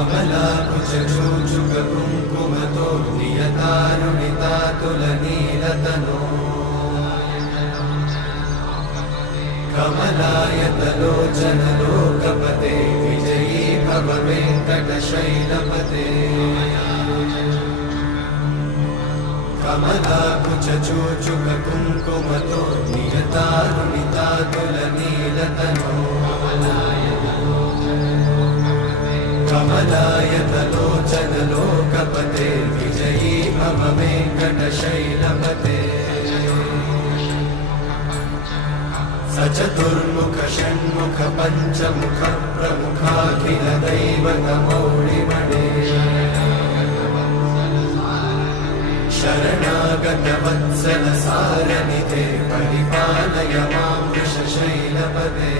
कमलाकुचूचुककुङ्कुमतो नियतारुणितातुलनीलतनो कमलायतलोचनलोकपते विजयी भव वेङ्कटशैलपते कमलाकुचूचुककुङ्कुमतो नियतारुणितातुलनीलतनो कमलायतलोचनलोकपते विजयी भव वेङ्कटशैलपते सचतुर्मुख षण्मुख पञ्चमुख प्रमुखाखिल दैवतमौळिमणे शरणागत वत्सल सारनिधे परिपालय मां वृषशैलपते